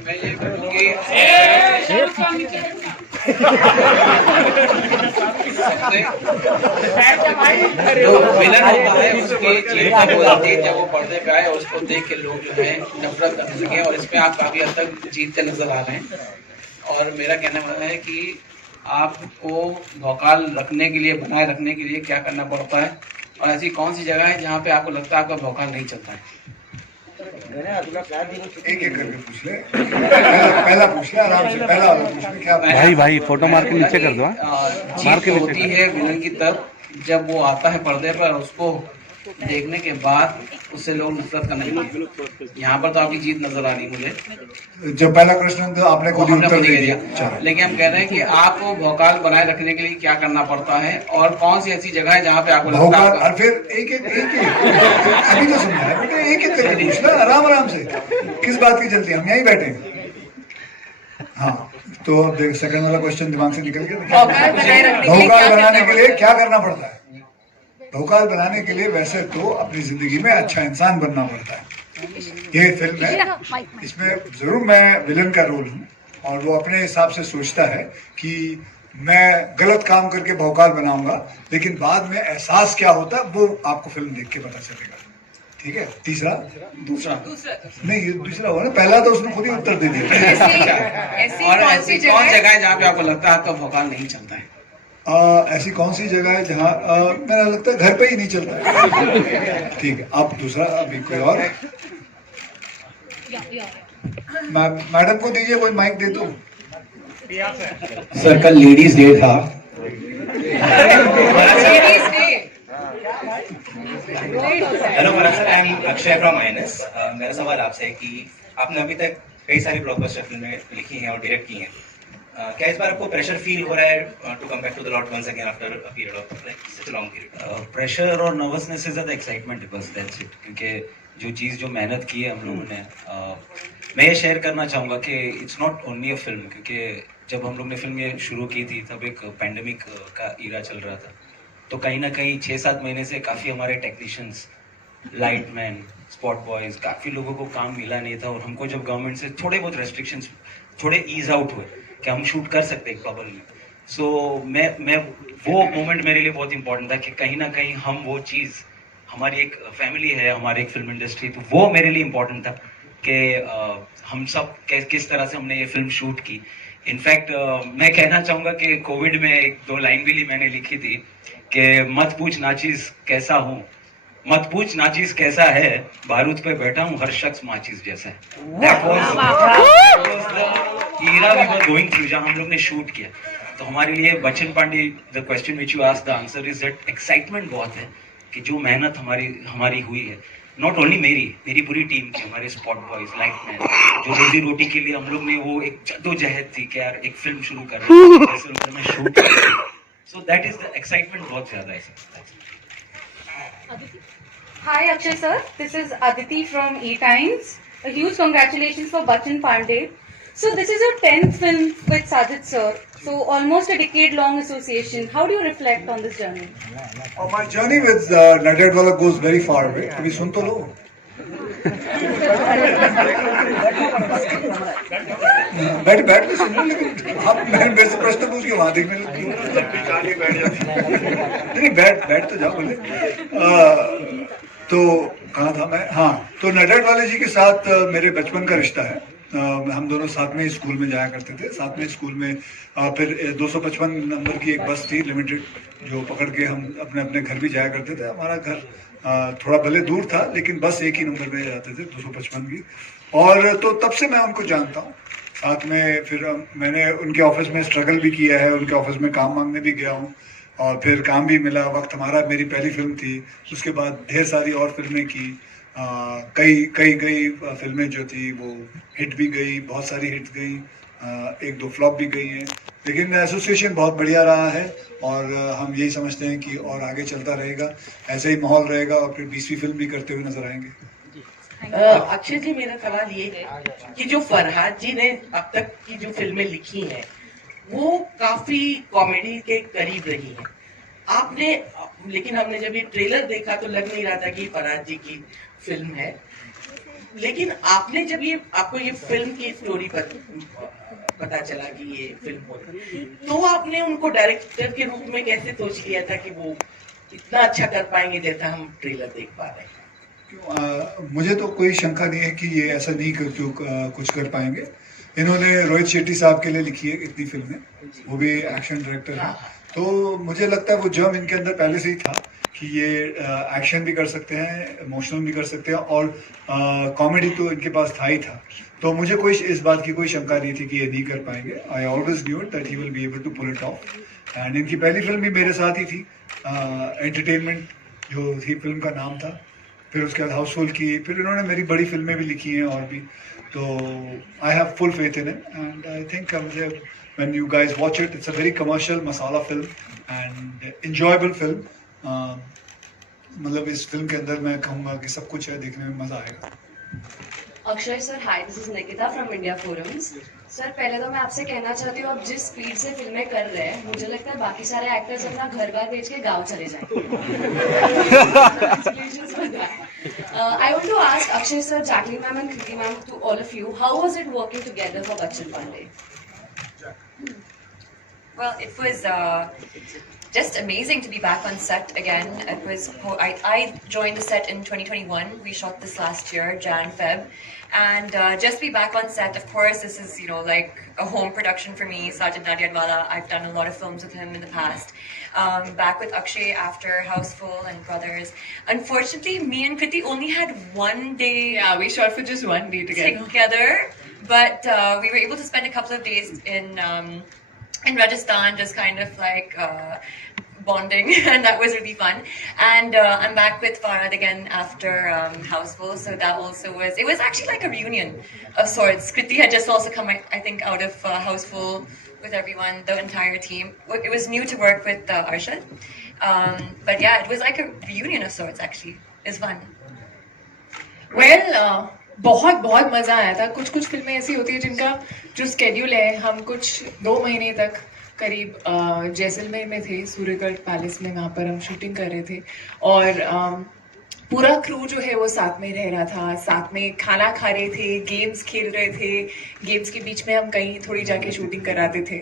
मैं ये कहूँ कि जो विलन होता है उसकी चिंता हो जाती है जब वो पर्दे पे आए और उसको देख के लोग जो है नफरत करने लगे, और इसमें आप काफी हद तक जीतते नजर आ रहे हैं। और मेरा कहना वाला है कि आपको भौकाल रखने के लिए, बनाए रखने के लिए क्या करना पड़ता है, और ऐसी कौन सी जगह है जहाँ पे आपको लगता है आपका भौकाल नहीं चलता है? एक एक करके पूछ ले। पहला पूछ ले आराम से, पहला वाला पूछ ले। क्या भाई फोटो मार के नीचे कर दो। मार के होती है विलन की तब जब वो आता है पर्दे पर, उसको देखने के बाद उससे लोग नफरत करने लगते। यहाँ पर तो आपकी जीत नजर आ रही मुझे। जब पहला प्रश्न तो आपने खुद ही उत्तर दे दिया, लेकिन हम कह रहे हैं कि आपको भौकाल बनाए रखने के लिए क्या करना पड़ता है, और कौन सी ऐसी जगह है जहाँ पे आपको लगता है? और फिर एक एक अभी तो समझाया बेटे, एक एक करके पूछ ले आराम आराम से। किस बात की जल्दी, हम यहीं बैठे हैं। हाँ, तो अब देख, सेकंड वाला क्वेश्चन दिमाग से निकल गया। भौकाल बनाने के लिए क्या करना पड़ता है? भौकाल बनाने के लिए वैसे तो अपनी जिंदगी में अच्छा इंसान बनना पड़ता है। ये फिल्म है, इसमें जरूर मैं विलन का रोल हूँ, और वो अपने हिसाब से सोचता है कि मैं गलत काम करके भौकाल बनाऊंगा, लेकिन बाद में एहसास क्या होता है वो आपको फिल्म देख के पता चलेगा। ठीक है। तीसरा, दूसरा नहीं, ये दूसरा हुआ ना, पहला तो उसने खुद ही उत्तर दे दिया। और ऐसी कौन जगह है जहाँ पे आपको लगता है आपका भौकाल नहीं चलता है? ऐसी कौन सी जगह है जहाँ मेरा लगता है घर पे ही नहीं चलता है। ठीक है, अब दूसरा, अभी कोई और? मैडम को दीजिए, कोई माइक दे दो। सर, कल लेडीज डे था। Hello sir, I am Akshay from INS. मेरा सवाल आपसे है कि आपने अभी तक कई सारी ब्लॉकबस्टर फिल्में लिखी हैं और डायरेक्ट की हैं। क्या इस बार आपको प्रेशर फील हो रहा है to come back to the lot once again after a period of like such a long period? Pressure और नर्वसनेस से ज़्यादा एक्साइटमेंट है, बस दैट्स इट। क्योंकि जो चीज़, जो मेहनत की है हम लोगों ने, मैं ये शेयर करना चाहूँगा कि it's not only a film. क्योंकि जब हम लोग ने फिल्म ये शुरू की थी तब एक पैंडमिक का ईरा चल रहा था, तो कहीं ना कहीं 6-7 महीने से काफ़ी हमारे टेक्नीशियंस, लाइटमैन, स्पॉट बॉयज़, काफ़ी लोगों को काम मिला नहीं था। और हमको जब गवर्नमेंट से थोड़े बहुत रेस्ट्रिक्शंस, थोड़े ईज आउट हुए कि हम शूट कर सकते एक बबल में, सो मैं वो मोमेंट मेरे लिए बहुत इंपॉर्टेंट था कि कहीं ना कहीं हम वो चीज़, हमारी एक फैमिली है, हमारी एक फिल्म इंडस्ट्री, तो वो मेरे लिए इंपॉर्टेंट था कि हम सब किस तरह से हमने ये फिल्म शूट की। इनफैक्ट मैं कहना चाहूँगा कि कोविड में 1-2 लाइन भी मैंने लिखी थी कि मत पूछ नाचीज कैसा हूँ, मत पूछ नाचीज कैसा है, बारूद पे बैठा हूँ, हर शख्स माचीज जैसा है। That was the era we were going through जहाँ हम लोग ने शूट किया। तो हमारे लिए Bachchan Pandey, the question which you asked, the answer is that excitement बहुत है कि जो मेहनत हमारी हुई है, नॉट ओनली मेरी पूरी टीम की, हमारे स्पॉट बॉयज, लाइटमैन, जो रोजी रोटी के लिए हम लोग ने वो एक जद्दोजहद थी कि यार एक फिल्म शुरू कर रहे हैं, जैसे में शूट कर रहे हैं। So that is the excitement बहुत ज्यादा है। Hi Akshay sir, this is Aditi from E-Times. A huge congratulations for Bachchan Pandey. So this is your 10th film with Sajid sir. So almost a decade-long association. How do you reflect on this journey? My journey with Nadadwala goes very far away. अभी सुन तो लो। बैठ के सुनो, लेकिन आप मेरे से प्रश्न पूछ के वहाँ देखने लगती हो। नहीं, बैठ तो जाओ बोले। तो कहाँ था मैं? हाँ, तो नडडवाले जी के साथ मेरे बचपन का रिश्ता है। हम दोनों साथ में स्कूल में जाया करते थे, साथ में स्कूल में। फिर 255 नंबर की एक बस थी लिमिटेड, जो पकड़ के हम अपने अपने घर भी जाया करते थे। हमारा घर थोड़ा भले दूर था, लेकिन बस एक ही नंबर में जाते थे, 255 की। और तो तब से मैं उनको जानता हूँ। साथ में फिर मैंने उनके ऑफिस में स्ट्रगल भी किया है, उनके ऑफिस में काम मांगने भी गया हूँ, और फिर काम भी मिला। वक्त हमारा, मेरी पहली फिल्म थी, उसके बाद ढेर सारी और फिल्में की। कई फिल्में जो थी वो हिट भी गई, बहुत सारी हिट गई, 1-2 फ्लॉप भी गई हैं। लेकिन एसोसिएशन बहुत बढ़िया रहा है, और हम यही समझते हैं कि और आगे चलता रहेगा, ऐसे ही माहौल रहेगा, और फिर 20वीं फिल्म भी करते हुए नजर आएंगे। अक्षय जी, मेरा सवाल ये है कि जो फरहाद जी ने अब तक की जो फिल्में लिखी हैं वो काफी कॉमेडी के करीब रही हैं। आपने लेकिन हमने जब ये ट्रेलर देखा तो लग नहीं रहा था कि फरहाद जी की फिल्म है, लेकिन आपने जब ये आपको ये फिल्म की स्टोरी पता चला कि ये फिल्म होगी, तो आपने उनको डायरेक्टर के रूप में कैसे सोच लिया था कि वो इतना अच्छा कर पाएंगे जैसा हम ट्रेलर देख पा रहे हैं? मुझे तो कोई शंका नहीं है कि ये ऐसा नहीं कुछ कर पाएंगे। इन्होंने रोहित शेट्टी साहब के लिए लिखी है इतनी फिल्में, वो भी एक्शन डायरेक्टर हैं, तो मुझे लगता है वो जर्म इनके अंदर पहले से ही था कि ये एक्शन भी कर सकते हैं, इमोशनल भी कर सकते हैं, और कॉमेडी तो इनके पास था ही था। तो मुझे कोई इस बात की कोई शंका नहीं थी कि ये नहीं कर पाएंगे। I always knew that he will be able to pull it off. And इनकी पहली फिल्म भी मेरे साथ ही थी, एंटरटेनमेंट जो थी फिल्म का नाम था, फिर उसके बाद हाउसफुल की, फिर इन्होंने मेरी बड़ी फिल्में भी लिखी हैं और भी। तो I have full faith in it and I think when you guys watch it, it's a very commercial masala film and enjoyable film. मतलब इस फिल्म के अंदर मैं कहूँगा कि सब कुछ है, देखने में मजा आएगा। Akshay sir, hi, this is Nikita from India forums. Sir, पहले तो मैं आपसे कहना चाहती हूँ, आप जिस स्पीड से फिल्में कर रहे हैं, मुझे लगता है बाकी सारे एक्टर्स अपना घर बार बेच के गाँव चले जाएं। I want to ask Akshay sir, Jacqueline ma'am and Kriti ma'am, to all of you, how was it working together for Bachchan Pandey? Well, it was just amazing to be back on set again. It was I joined the set in 2021. We shot this last year, Jan Feb, and just be back on set. Of course, this is like a home production for me. Sajid Nadiadwala. I've done a lot of films with him in the past. Back with Akshay after Houseful and Brothers. Unfortunately, me and Kriti only had one day. Yeah, we shot for just one day together. But we were able to spend a couple of days in Rajasthan, just kind of like bonding, and that was really fun. And I'm back with Farhad again after Houseful, so that also it was actually like a reunion of sorts. Kriti had just also come, I think, out of Houseful with everyone, the entire team. It was new to work with Arshad, but yeah, it was like a reunion of sorts. Actually, it's fun. Well, बहुत मजा आया था। कुछ फिल्में ऐसी होती है जिनका जो स्केड्यूल है, हम कुछ 2 महीने तक करीब जैसलमेर में थे, सूर्यगढ़ पैलेस में, वहाँ पर हम शूटिंग कर रहे थे, और पूरा क्रू जो है वो साथ में रह रहा था, साथ में खाना खा रहे थे, गेम्स खेल रहे थे, गेम्स के बीच में हम कहीं थोड़ी जाके शूटिंग कराते थे।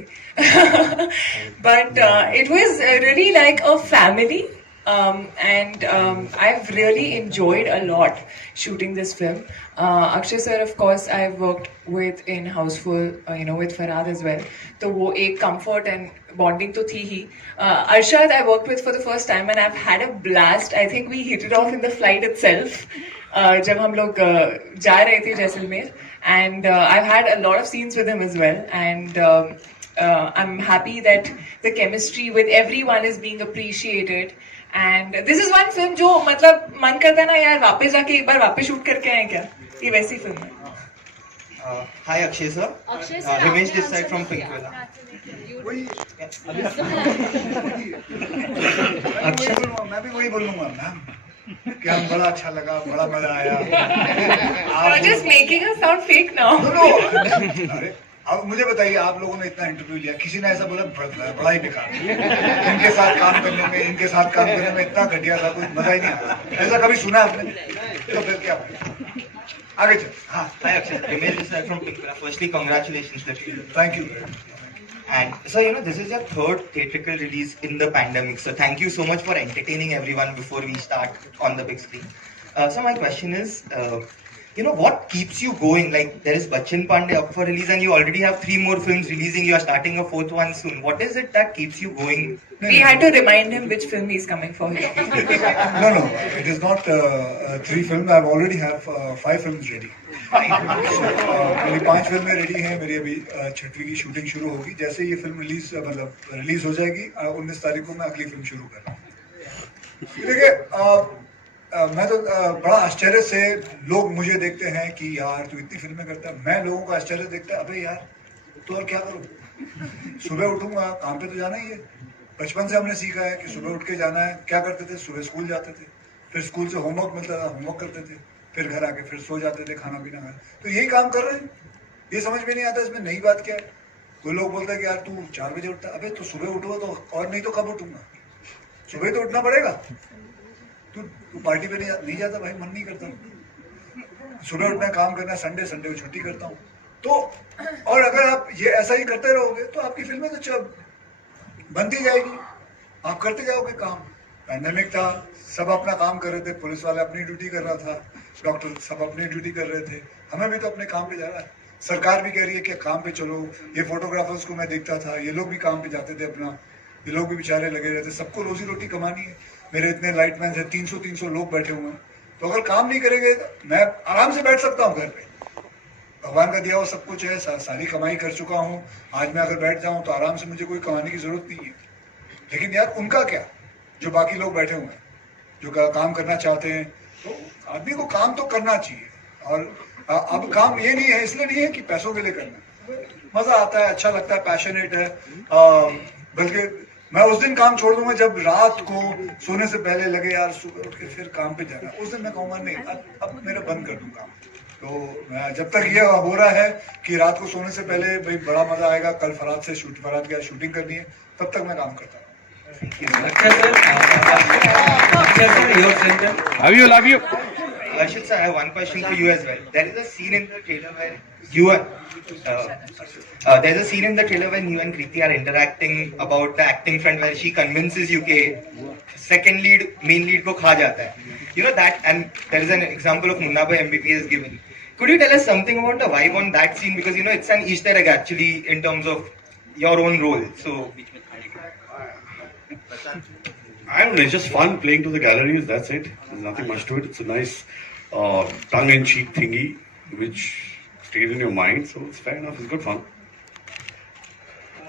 But it was really like a family. And I've really enjoyed a lot shooting this film. Akshay sir, of course, I've worked with in Houseful, with Farhad as well. So वो एक comfort and bonding तो थी ही. Arshad I worked with for the first time and I've had a blast. I think we hit it off in the flight itself. जब हम लोग जा रहे थे Jaisalmer, and I've had a lot of scenes with him as well. And I'm happy that the chemistry with everyone is being appreciated. And this is one film जो मतलब मन करता है ना यार, वापस जाके एक बार वापस शूट करके आए क्या, ये वैसी फिल्म है। Hi Akshay sir. Himesh this side from Pinkvilla. मैं भी वही बोलूँगा मैम, कि हम बड़ा अच्छा लगा, बड़ा मजा आया। Just making us sound fake now. अरे अब मुझे बताइए, आप लोगों ने इतना इंटरव्यू लिया, किसी ने ऐसा बोला बड़ा ही बेकार, इनके साथ काम करने में इतना घटिया था, कुछ मजा ही नहीं आया, ऐसा कभी सुना आपने? तो फिर क्या आगे चल। हाँ, Hi Akshay. Himesh this side from Pinkvilla. Firstly, congratulations to you. Thank you. And so this is your 3rd theatrical release in the pandemic. So thank you so much for entertaining everyone before we start on the big screen. So my question is, what keeps you going? Like, there is Bachchan Pandey up for release and you already have 3 more films releasing. You are starting a 4th one soon. What is it that keeps you going? We had to remind him which film he's coming for. No, it is not 3 films. I already have 5 films ready. मेरी 5 फिल्में ready हैं, मेरी अभी 6वीं की shooting शुरू होगी। जैसे ये फिल्म रिलीज हो जाएगी, 19 तारीख को मैं अगली फिल्म शुरू कर रहा हूँ। देखिए, मैं तो बड़ा आश्चर्य से लोग मुझे देखते हैं कि यार तू इतनी फिल्में करता है। मैं लोगों को आश्चर्य देखता है, अबे यार तो और क्या करूँ, सुबह उठूंगा, काम पे तो जाना ही है। बचपन से हमने सीखा है कि सुबह उठ के जाना है। क्या करते थे, सुबह स्कूल जाते थे, फिर स्कूल से होमवर्क मिलता था, होमवर्क करते थे, फिर घर आके फिर सो जाते थे खाना पीना खाए। तो यही काम कर रहे हैं, ये समझ में नहीं आता इसमें नई बात क्या है। कोई लोग बोलते हैं कि यार तू 4 बजे उठता, अबे तो सुबह उठूंगा तो, और नहीं तो कब उठूंगा, सुबह तो उठना पड़ेगा। तू पार्टी पे नहीं जाता भाई, मन नहीं करता, सुबह उठना काम करना, संडे को छुट्टी करता हूँ। तो और अगर आप ये ऐसा ही करते रहोगे तो आपकी फिल्में तो बनती जाएगी, आप करते जाओगे काम। पैंडेमिक था, सब अपना काम कर रहे थे, पुलिस वाले अपनी ड्यूटी कर रहा था, डॉक्टर सब अपनी ड्यूटी कर रहे थे, हमें भी तो अपने काम पे जाना है। सरकार भी कह रही है कि काम पे चलो। ये फोटोग्राफर्स को मैं देखता था, ये लोग भी काम पे जाते थे अपना, ये लोग भी बेचारे लगे रहते, सबको रोजी रोटी कमानी है। मेरे इतने लाइटमैन है, 300 लोग बैठे हुए हैं, तो अगर काम नहीं करेंगे तो मैं आराम से बैठ सकता हूँ घर पे, भगवान का दिया हुआ सब कुछ है, सारी कमाई कर चुका हूँ। आज मैं अगर बैठ जाऊँ तो आराम से, मुझे कोई कमाने की जरूरत नहीं है। लेकिन यार उनका क्या, जो बाकी लोग बैठे हुए हैं, जो काम करना चाहते हैं, तो आदमी को काम तो करना चाहिए। और अब काम ये नहीं है, इसलिए नहीं है कि पैसों के लिए करना, मजा आता है, अच्छा लगता है, पैशनेट है। बल्कि मैं उस दिन काम छोड़ दूंगा जब रात को सोने से पहले लगे यार सुबह उठ के फिर काम पे जाना, उस दिन मैं कहूँगा नहीं अब मेरा बंद कर दूँ काम। तो जब तक ये हो रहा है कि रात को सोने से पहले भाई बड़ा मजा आएगा, कल फरात की शूटिंग करनी है, तब तक मैं काम करता हूँ। Love you. Arshit sir, I have one question for you as well. There is a scene in the trailer where you are. There's a scene in the trailer when you and Kriti are interacting about the acting front, where she convinces you कि second lead, main lead को खा जाता है. You know that, and there is an example of Munna Bhai MBBS given. Could you tell us something about the vibe on that scene, because you know it's an Easter egg actually in terms of your own role. So. I don't know, it's just fun playing to the galleries, that's it. There's nothing much to it. It's a nice tongue-in-cheek thingy which stays in your mind, so it's fair enough, it's good fun.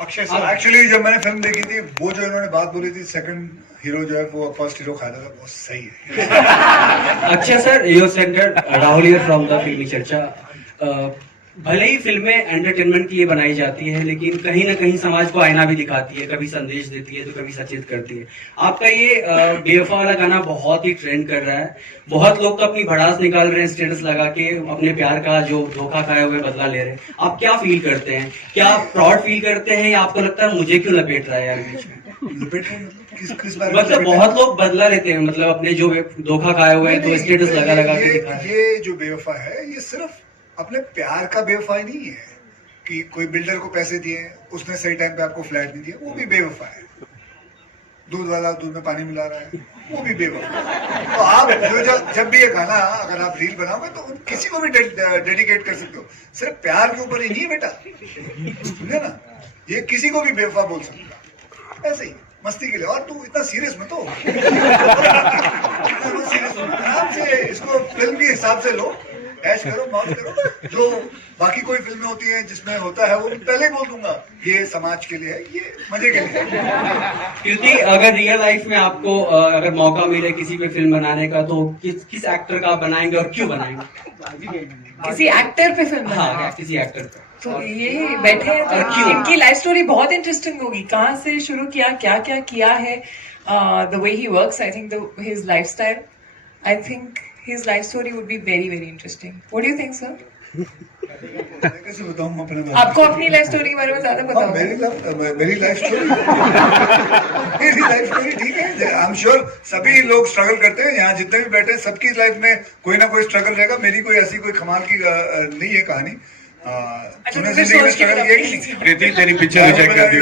Akshay sir, actually जब मैंने film देखी थी, वो जो इन्होंने बात बोली थी, सेकंड हीरो जो है वो फर्स्ट हीरो खाया था, बहुत सही है। अक्षय सर, ईओ centre, Rahul here from the Filmi Charcha. भले ही फिल्में एंटरटेनमेंट के लिए बनाई जाती है, लेकिन कहीं ना कहीं समाज को आईना भी दिखाती है, कभी संदेश देती है तो कभी सचेत करती है। आपका ये बेवफा वाला गाना बहुत ही ट्रेंड कर रहा है, बहुत लोग तो अपनी भड़ास निकाल रहे हैं, स्टेटस लगा के अपने प्यार का जो धोखा खाए हुए बदला ले रहे हैं। आप क्या फील करते हैं? क्या आप प्राउड फील करते हैं, या आपको लगता है मुझे क्यों लपेट रहा है यार बीच में? मतलब बहुत लोग बदला लेते हैं, मतलब अपने जो धोखा खाए हुए हैं तो स्टेटस लगा के दिखा रहे हैं। ये जो बेवफा है, ये सिर्फ अपने प्यार का बेवफाई नहीं है कि कोई बिल्डर को पैसे दिए, उसने सही टाइम पे आपको फ्लैट नहीं दिया, वो भी बेवफा है। दूध वाला दूध में पानी मिला रहा है, वो भी बेवफा है। तो आप जब भी ये गाना अगर आप रील बनाओगे तो किसी को भी डेडिकेट कर सकते हो, सिर्फ प्यार के ऊपर ही नहीं है बेटा, समझे ना? ये किसी को भी बेवफा बोल सकता है, ऐसे ही मस्ती के लिए। और तू इतना सीरियस मत हो, आराम से इसको फिल्म के हिसाब से लो, ऐश करो, मौज करो। जो बाकी कोई फिल्में होती हैं जिसमें होता है, वो पहले बोल दूंगा ये समाज के लिए है, ये मजे के लिए। क्योंकि अगर रियल लाइफ में आपको अगर मौका मिले किसी पे फिल्म बनाने का, तो किस एक्टर का आप बनाएंगे और क्यों बनाएंगे? किसी एक्टर पे फिल्म? हाँ, किसी एक्टर पे। तो ये बैठे हैं तो इनकी लाइफ स्टोरी बहुत इंटरेस्टिंग होगी। कहाँ से शुरू किया, क्या क्या किया है, the way he works, I think his lifestyle, I think his life story would be very very interesting. What do you think, sir? कैसे बताऊं अपने बारे में? आपको अपनी लाइफ स्टोरी के बारे में ज्यादा पता होगा। मेरी लाइफ स्टोरी ठीक है। आई एम श्योर सभी लोग स्ट्रगल करते हैं, यहाँ जितने भी बैठे हैं सबकी लाइफ में कोई ना कोई स्ट्रगल रहेगा। मेरी कोई ऐसी कोई कमाल की नहीं है कहानी। तूने जिंदगी में स्ट्रगल किया कि नहीं? प्रीति तेरी पिक्चर रिजेक्ट कर दी।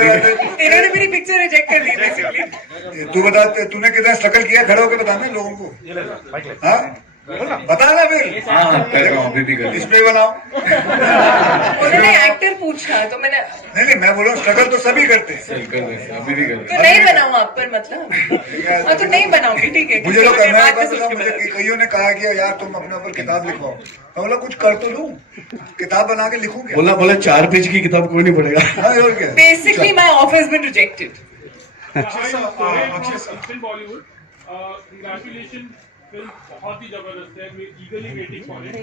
इन्होंने मेरी पिक्चर रिजेक्ट कर दी बेसिकली। तू बता, तूने कितना स्ट्रगल किया, खड़े होकर बताना लोगों को। हाँ बता ना फिर। अभी भी कर इस पे बनाओ। उन्होंने एक्टर पूछा तो मैंने नहीं, मैं बोल रहा हूँ स्ट्रगल तो सभी करते हैं। अभी भी कर। तो नहीं बनाऊँ आप पर, मतलब हाँ तो नहीं बनाऊंगी, ठीक है। मुझे लोग मुझे कईयों ने कहा कि यार तुम अपने ऊपर किताब लिखवाओ। मैं बोला कुछ कर तो लूं, किताब बना के लिखूं क्या? बोला 4 पेज की किताब कोई नहीं पढ़ेगा। हाँ और क्या? Basically my offer has been rejected. Bollywood congratulation, film बहुत ही जबरदस्त है, ईगरली वेटिंग फॉर इट।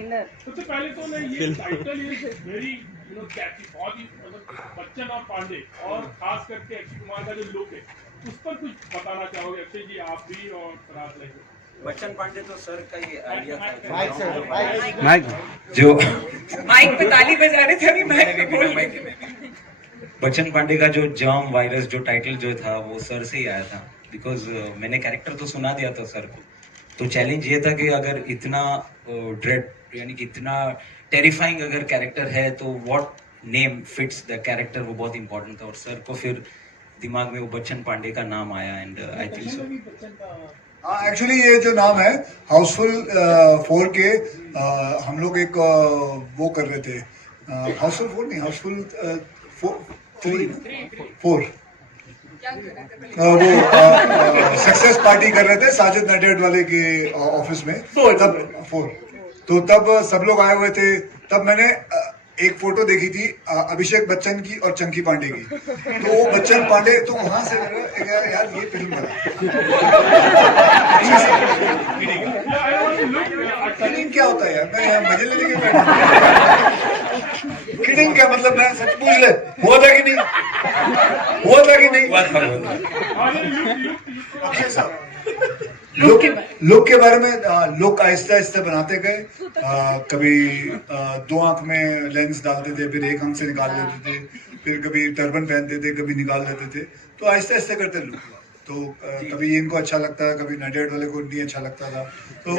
सबसे पहले तो मैं ये टाइटल इज वेरी कैची, बहुत ही मतलब बच्चन और पांडे, और खास करके अक्षय कुमार का जो लुक है उस पर कुछ बताना चाहोगे? अक्षय जी आप भी और फरहाद बच्चन पांडे तो सर का ही आइडिया था। माइक जो माइक पे ताली बजा रहे थे अभी बच्चन पांडे का जो जर्म वायरस जो टाइटल जो था वो सर से ही आया था, बिकॉज मैंने कैरेक्टर तो सुना दिया था सर को, तो चैलेंज ये था कि अगर इतना ड्रेड यानी कि इतना टेरिफाइंग अगर कैरेक्टर है तो what name fits the character, वो बहुत इंपॉर्टेंट था। और सर को फिर दिमाग में वो बच्चन पांडे का नाम आया and I think so. Actually ये जो नाम है हाउसफुल 4 के हम लोग एक वो कर रहे थे, हाउसफुल 4 नहीं, हाउसफुल 4 वो सक्सेस पार्टी कर रहे थे साजिद नडियाड वाले के ऑफिस में, तब 4 तो तब सब लोग आए हुए थे। तब मैंने एक फोटो देखी थी अभिषेक बच्चन की और चंकी पांडे की, तो वो बच्चन पांडे तो वहां से लगा यार ये फिल्म बना। किडिंग क्या होता है यार, मैं यहाँ मजे लेने के बैठा। किडिंग क्या मतलब, मैं सच पूछ ले हुआ था कि नहीं, हुआ था कि नहीं। अक्षय साहब लुक के बारे में लुक आहिस्ता आहिस्ता बनाते गए, कभी 2 आंख में लेंस डालते थे, फिर 1 आंख से निकाल लेते थे, फिर कभी टर्बन पहनते थे, कभी निकाल देते थे, तो आहिस्ता आहिस्ता करते लुक। तो कभी इनको अच्छा लगता है, कभी नडियाड वाले को नहीं अच्छा लगता था, तो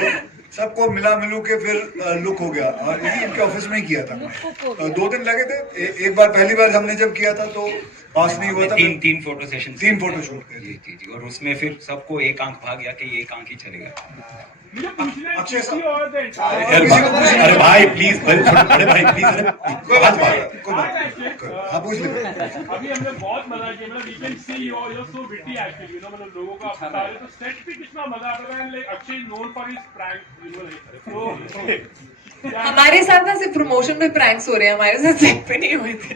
सबको मिला मिलू के फिर लुक हो गया। और यही इनके ऑफिस में ही किया था, 2 दिन लगे थे। एक बार पहली बार हमने जब किया था तो पास नहीं हुआ था, 3 फोटो सेशन, 3 फोटो शूट किए थे। जी, और उसमें फिर सबको एक आंख भाग गया कि ये एक आंख ही चलेगा। अक्षय साहब अरे भाई प्लीज, अरे भाई प्लीज, कोई बात नहीं, हाँ पूछ ले। अभी हमने बहुत मजा किया, मतलब we can see you are so witty actually, you know, मतलब लोगों का बता रहे तो सेट पे कितना मजा आता था। Like Akshay known for his prank, you know, तो हमारे साथ ना सिर्फ प्रमोशन में प्रैंक्स हो रहे हैं, हमारे साथ सेट पे नहीं हुए थे।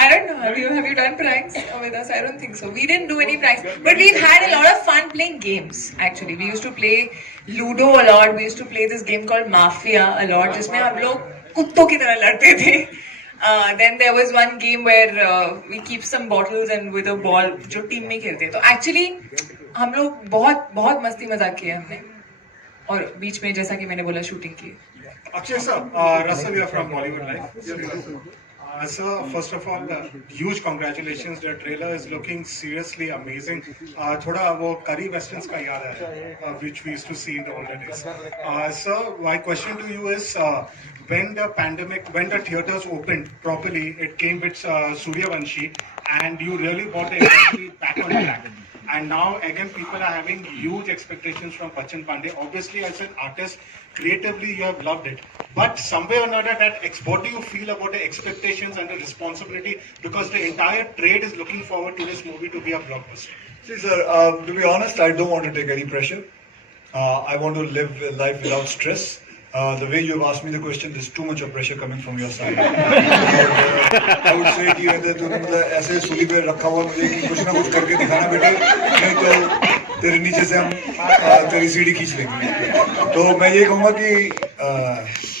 I don't know. Have you done pranks with us? I don't think so. We didn't do any pranks, but we've had a lot of fun playing games. Actually, we used to play Ludo a lot. We used to play this game called Mafia a lot, जिसमें हम लोग कुत्तों की तरह लड़ते थे. Then there was one game where we keep some bottles and with a ball जो team में खेलते हैं. तो actually हम लोग बहुत मस्ती मजाक किए हमने, और बीच में जैसा कि मैंने बोला शूटिंग की. Akshay sir, Russell here from Bollywood Live. Sir, first of all, huge congratulations. The trailer is looking seriously amazing. थोड़ा वो curry westerns का याद है, which we used to see in the older days. Sir, my question to you is, when the theaters opened properly, it came with Suryavanshi, and you really brought the industry back on track. And now again, people are having huge expectations from Bachchan Pandey. Obviously, as an artist, creatively you have loved it. But somewhere or another, what do you feel about the expectations and the responsibility? Because the entire trade is looking forward to this movie to be a blockbuster. See, sir, to be honest, I don't want to take any pressure. I want to live life without stress. The way you have asked me the question, there's too much of pressure coming from your side. I would say कि अगर तूने मतलब ऐसे सूली पे रखा हुआ मुझे कि कुछ ना कुछ करके दिखाना बेटे, नहीं तो तेरे नीचे से हम तेरी सीढ़ी खींच लेंगे। तो मैं ये कहूँगा कि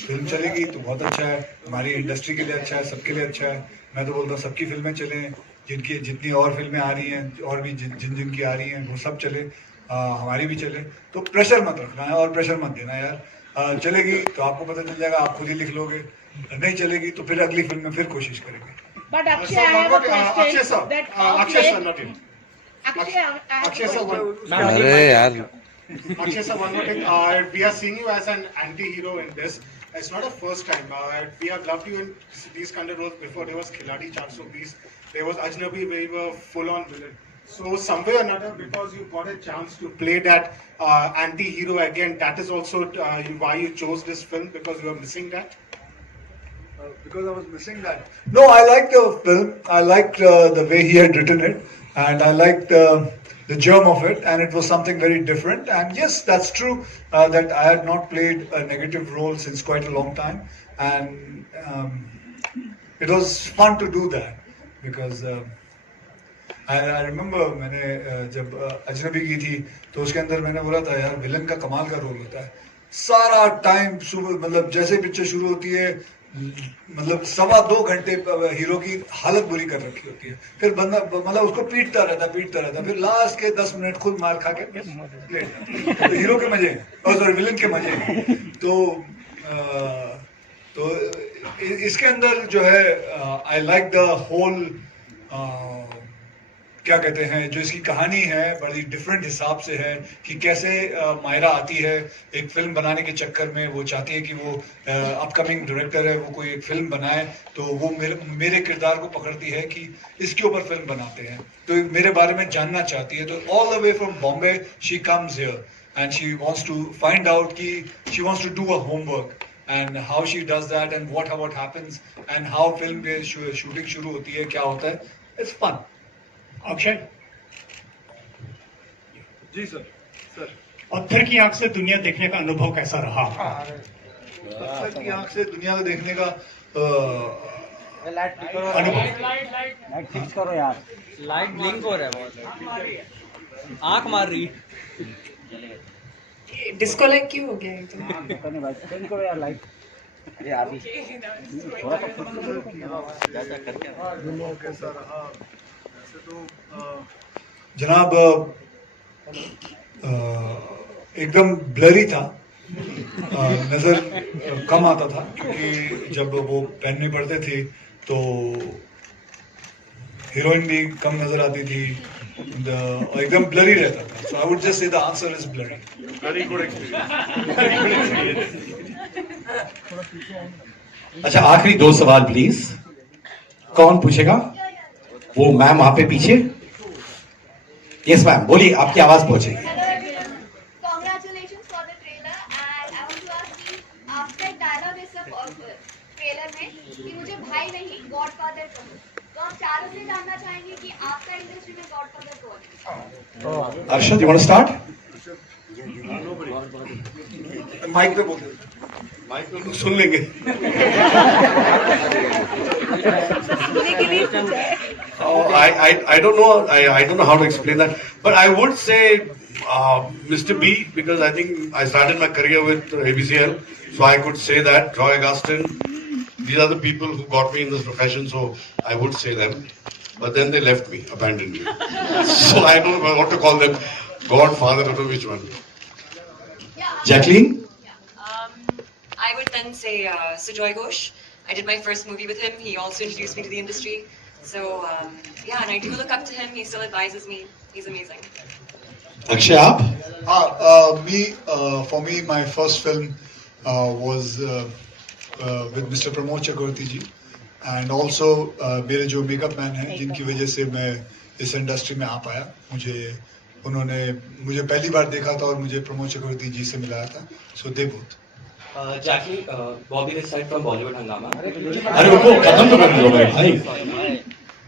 फिल्म चलेगी तो बहुत अच्छा है, हमारी इंडस्ट्री के लिए अच्छा है, सबके लिए अच्छा है। मैं तो बोलता हूँ सबकी फिल्में चलें, जितनी और फिल्में आ रही हैं और भी जिनकी आ रही हैं वो सब चले, हमारी भी चले। तो प्रेशर मत रखना है और प्रेशर मत देना यार। चलेगी तो आपको पता चल जाएगा, आप खुद ही लिख लोगे, नहीं चलेगी तो फिर अगली फिल्म में फिर कोशिश करेंगे। But Akshay, I have a question. Akshay sir, not in. Akshay sir, अरे यार Akshay sir, one more thing. We are seeing you as an anti-hero in this. It's not the first time. We have loved you in these kind of roles before. There was Khiladi 420, there was Ajnabi where you were full-on villain. So somewhere or another, because you got a chance to play that anti-hero again, that is also why you chose this film, because you were missing that? Because I was missing that. No, I liked the film. I liked the way he had written it, and I liked the germ of it, and it was something very different. And yes, that's true that I had not played a negative role since quite a long time, and it was fun to do that because. I remember मैंने जब अजनबी की थी तो उसके अंदर मैंने बोला था यार विलन का कमाल का रोल होता है, सारा टाइम सुबह मतलब जैसे पिक्चर शुरू होती है मतलब 2.25 घंटे हीरो की हालत बुरी कर रखी होती है, फिर बंदा मतलब उसको पीटता रहता, फिर लास्ट के 10 मिनट खुद मार खा के लेट जाता। तो हीरो के मजे हैं, सॉरी विलन के मजे हैं। तो इसके अंदर जो है आई लाइक द होल क्या कहते हैं, जो इसकी कहानी है बड़ी डिफरेंट हिसाब से है कि कैसे मायरा आती है एक फिल्म बनाने के चक्कर में। वो चाहती है कि वो अपकमिंग डायरेक्टर है, वो कोई एक फिल्म बनाए, तो वो मेरे किरदार को पकड़ती है कि इसके ऊपर फिल्म बनाते हैं, तो मेरे बारे में जानना चाहती है। तो all the way from Bombay she comes here and she wants to find out कि she wants to do a homework and how she does that and what happens and how film के shooting शुरू होती है, क्या होता है, it's fun. Akshay ji sir. पत्थर की आंख से दुनिया देखने का अनुभव कैसा रहा? पत्थर की आंख से दुनिया को देखने का लाइट फिक्स करो यार, लाइट ब्लिंक हो रहा है बहुत, आंख मार रही। डिस्को लाइक क्यों हो गया है चेंज करो यार लाइट। अरे अभी थोड़ा सा कैसा रहा वैसे तो जनाब एकदम ब्लरी था, नजर कम आता था क्योंकि जब वो पहनने पड़ते थे तो हीरोइन भी कम नजर आती थी, एकदम ब्लरी रहता था। So I would just say the answer is blurry. Very good experience. अच्छा, आखिरी 2 सवाल प्लीज। कौन पूछेगा? वो मैम वहां पे पीछे। यस मैम, बोलिए, आपकी आवाज पहुंचेगी। Congratulations for the trailer and I want to ask you, आपका एक डायलॉग है सब ट्रेलर में कि मुझे भाई नहीं गॉडफादर कहो, तो आप चारों से जानना चाहेंगे कि आपका इंडस्ट्री में गॉडफादर कौन है? Arshad, you want to start? Mic पे बोलते, माइक पे लोग सुन लेंगे। I don't know. I don't know how to explain that, but I would say Mr. B, because I think I started my career with ABCL, so I could say that. Roy Gaston, these are the people who got me in this profession, so I would say them. But then they left me, abandoned me. So I don't know what to call them. Godfather, I don't know which one. Jacqueline? I would then say Sujoy Ghosh. I did my first movie with him. He also introduced me to the industry. So yeah, and I do look up to him. He still advises me. He's amazing. Akshay, aap? For me, my first film was with Mr. Pramod Chakravarti ji, and also मेरे जो makeup man हैं जिनकी वजह से मैं इस industry में आ पाया, उन्होंने मुझे पहली बार देखा था और मुझे प्रमोद चक्रवर्ती जी से मिलाया था, so they both. Jacqueline, Bobby this side from Bollywood Hangama. अरे रुको, खत्म तो करने दो भाई।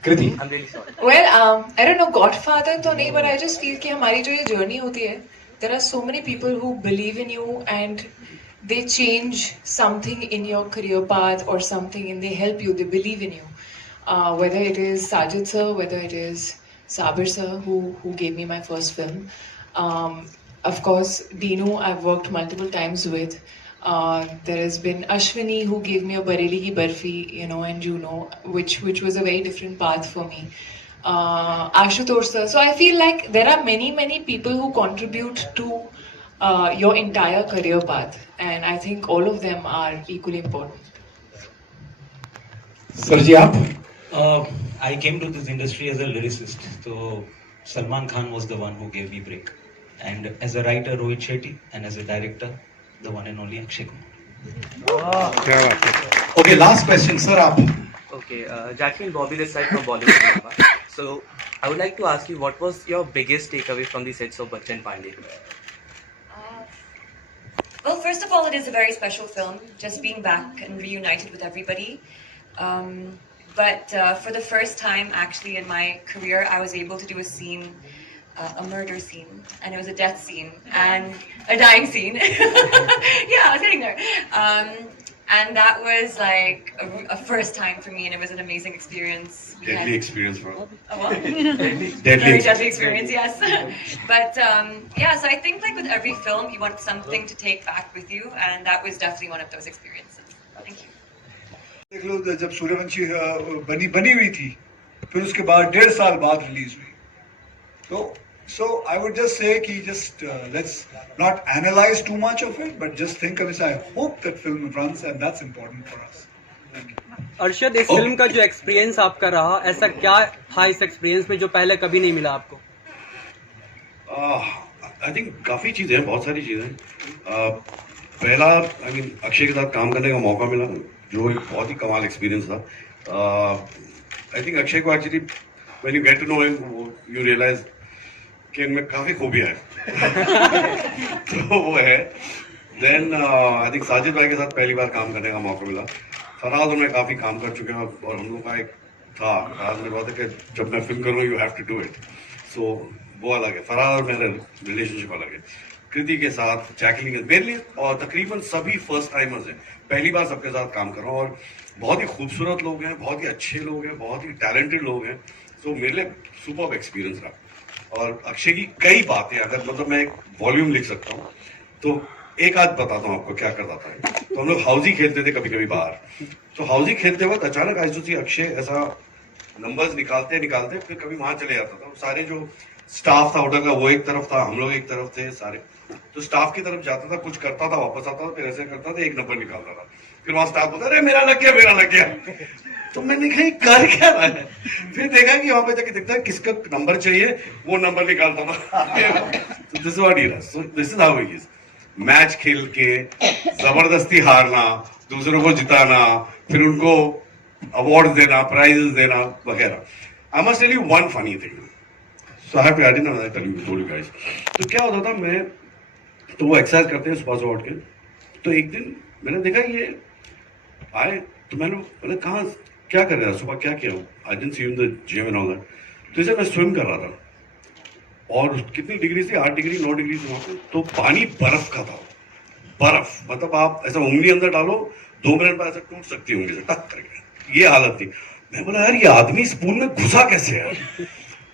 कृति? I'm really sorry. Well, I don't know, Godfather तो नहीं, but I just feel कि हमारी जो ये जर्नी होती है, there are so many people who believe in you and they change something in your career path or something, and they help you, they believe in you. Whether it is Sajid sir, whether it is Sabir sir, who gave me my first film. Of course, Dinu I've worked multiple times with. There has been Ashwini who gave me a Bareli Ki Barfi, you know, and Juno, which was a very different path for me. Ashutosh sir. So I feel like there are many people who contribute to your entire career path, and I think all of them are equally important. Sarji, aap? I came to this industry as a lyricist. So Salman Khan was the one who gave me break. And as a writer, Rohit Shetty, and as a director, the one and only Akshay Kumar. Okay, last question, sir. Aap? Okay, Jacqueline, Bobby this side from Bollywood Hangama. So I would like to ask you, what was your biggest takeaway from the sets of Bachchan Pandey? Well, first of all, it is a very special film, just being back and reunited with everybody. But for the first time, actually, in my career, I was able to do a scene, a murder scene, and it was a death scene, and a dying scene. Yeah, I was getting there. And that was like a first time for me, and it was an amazing experience. Deadly experience for us. Oh, well. Deadly. Very deadly experience, yes. But yeah, so I think like with every film, you want something to take back with you, and that was definitely one of those experiences. Thank you. देख लो जब सूर्यवंशी बनी हुई थी, फिर उसके बाद 1.5 साल बाद रिलीज हुई, तो so I would just say कि just let's not analyze too much of it, but just think of it. I hope that film runs, and that's important for us. Arshad, इस फिल्म का जो एक्सपीरियंस आपका रहा, ऐसा क्या था इस एक्सपीरियंस में जो पहले कभी नहीं मिला आपको? आई थिंक काफ़ी चीज़ें हैं, बहुत सारी चीज़ें हैं। पहला आई मीन अक्षय के साथ काम करने का मौका मिला, जो एक बहुत ही कमाल एक्सपीरियंस था। आई थिंक अक्षय को actually when you get to know him you realise कि इनमें काफ़ी खूबियाँ हैं तो वो है। देन आई थिंक साजिद भाई के साथ पहली बार काम करने का मौका मिला। फराज उनमें काफ़ी काम कर चुके हैं और हम लोग का एक था, फराज ने बात है कि जब मैं फिल्म करूँ you have to do it, so वो अलग है। फराज और मेरा रिलेशनशिप अलग है। कृति के साथ, जैकलिन के, मेरे लिए और तकरीबन सभी फर्स्ट टाइमर्स हैं, पहली बार सबके साथ काम कर रहा हूँ और बहुत ही खूबसूरत लोग हैं, बहुत ही अच्छे लोग हैं, बहुत ही टैलेंटेड लोग हैं। सो मेरे लिए सुपर्ब एक्सपीरियंस रहा। और अक्षय की कई बातें, अगर मतलब मैं एक वॉल्यूम लिख सकता हूँ तो एक आध बताता हूँ आपको क्या करता था। तो हम लोग हाउसी खेलते थे कभी कभी बाहर, तो हाउसी खेलते वक्त अचानक आई सोची अक्षय ऐसा नंबर्स निकालते फिर कभी वहां चले जाता था। सारे जो स्टाफ था होटल का वो एक तरफ था, हम लोग एक तरफ थे सारे, तो स्टाफ की तरफ जाता था, कुछ करता था, वापस आता था, फिर ऐसे करता था, एक नंबर निकालता था, फिर वहां स्टाफ बोलता अरे मेरा लग गया। तो मैंने कहा कर क्या रहा है, फिर देखा कि वहां पे जाके देखता है किसका नंबर चाहिए, वो नंबर निकालता था। This is what he is, so this is how he is. Match खेल के जबरदस्ती हारना, दूसरों को जिताना, फिर उनको अवार्ड देना, प्राइजेस देना वगैरह। I must tell you one funny thing, so I have to add in I tell you guys. तो क्या होता था, मैं तो वो एक्सरसाइज करते हैं सुबह से उठ के, तो एक दिन मैंने देखा ये आए, तो मैंने कहा क्या कर रहा है सुबह, क्या किया? I didn't see in the gym and all that. तो इसे मैं स्विम कर रहा था और कितनी डिग्री थी, 8 डिग्री 9 डिग्री वहां पे, तो पानी बर्फ का था। बर्फ मतलब आप ऐसा उंगली अंदर डालो 2 मिनट बाद ऐसा टूट सकती है उंगली से, टक करके, ये हालत थी। मैं बोला यार ये आदमी इस पूल में घुसा कैसे है,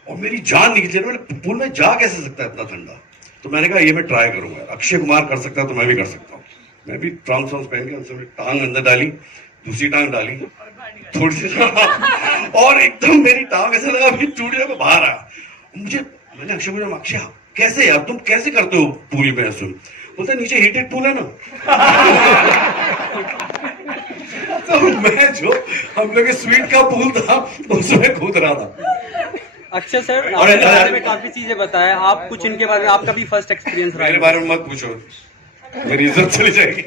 और मेरी जान निकली, मैंने पूल में जा कैसे सकता है इतना ठंडा। तो मैंने कहा ये मैं ट्राई करूंगा, अक्षय कुमार कर सकता है तो मैं भी कर सकता हूँ। मैं भी ट्राउंस पहन के उसमें टांग अंदर डाली, दूसरी टांग डाली, थोड़ी सी और एकदम मेरी टांग ऐसा लगा अभी टूट गया, मैं बाहर आया। मुझे मैंने अक्षय को बोला अक्षय कैसे यार तुम कैसे करते हो पूल में स्विम? बोलता नीचे हीटेड पूल है ना। तो मैं जो हम लोग स्वीट का पूल था उसमें कूद रहा था। अक्षय सर, आपके बारे में काफी चीजें बताया, आप कुछ इनके बारे में, आपका भी फर्स्ट एक्सपीरियंस रहा है। मेरे बारे में मत पूछो, मेरी इज्जत चली जाएगी।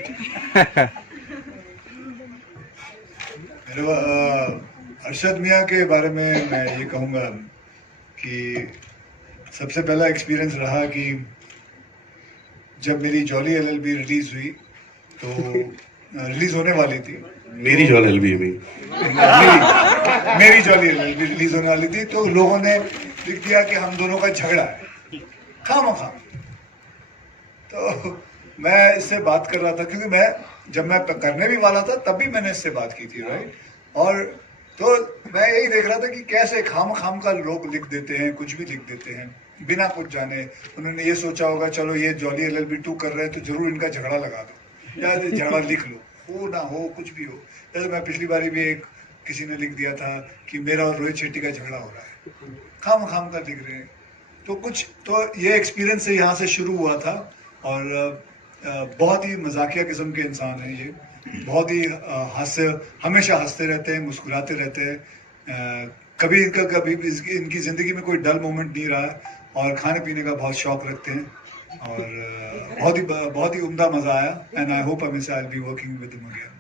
अरशद मियाँ के बारे में मैं ये कहूँगा कि सबसे पहला एक्सपीरियंस रहा कि जब मेरी जॉली LLB रिलीज हुई, तो रिलीज होने वाली थी, मेरी जॉली LLB मेरी जॉली LLB रिलीज होने वाली थी, तो लोगों ने लिख दिया कि हम दोनों का झगड़ा है खामखा। तो मैं इससे बात कर रहा था क्योंकि जब मैं करने भी वाला था तब भी मैंने इससे बात की थी, राइट। और तो मैं यही देख रहा था कि कैसे खाम का लोग लिख देते हैं, कुछ भी लिख देते हैं बिना कुछ जाने। उन्होंने ये सोचा होगा चलो ये जॉली LLB 2 कर रहे हैं तो जरूर इनका झगड़ा लगा दो, या झगड़ा लिख लो, हो ना हो कुछ भी हो। जैसे मैं पिछली बारी भी किसी ने लिख दिया था कि मेरा और रोहित शेट्टी का झगड़ा हो रहा है, खाम का लिख रहे हैं। तो कुछ तो ये एक्सपीरियंस से यहाँ से शुरू हुआ था, और बहुत ही मजाकिया किस्म के इंसान हैं ये, बहुत ही हमेशा हंसते रहते हैं, मुस्कुराते रहते हैं। कभी इनकी जिंदगी में कोई डल मोमेंट नहीं रहा, और खाने पीने का बहुत शौक रखते हैं, और बहुत ही उम्दा मजा आया। And I hope I will be working with him again.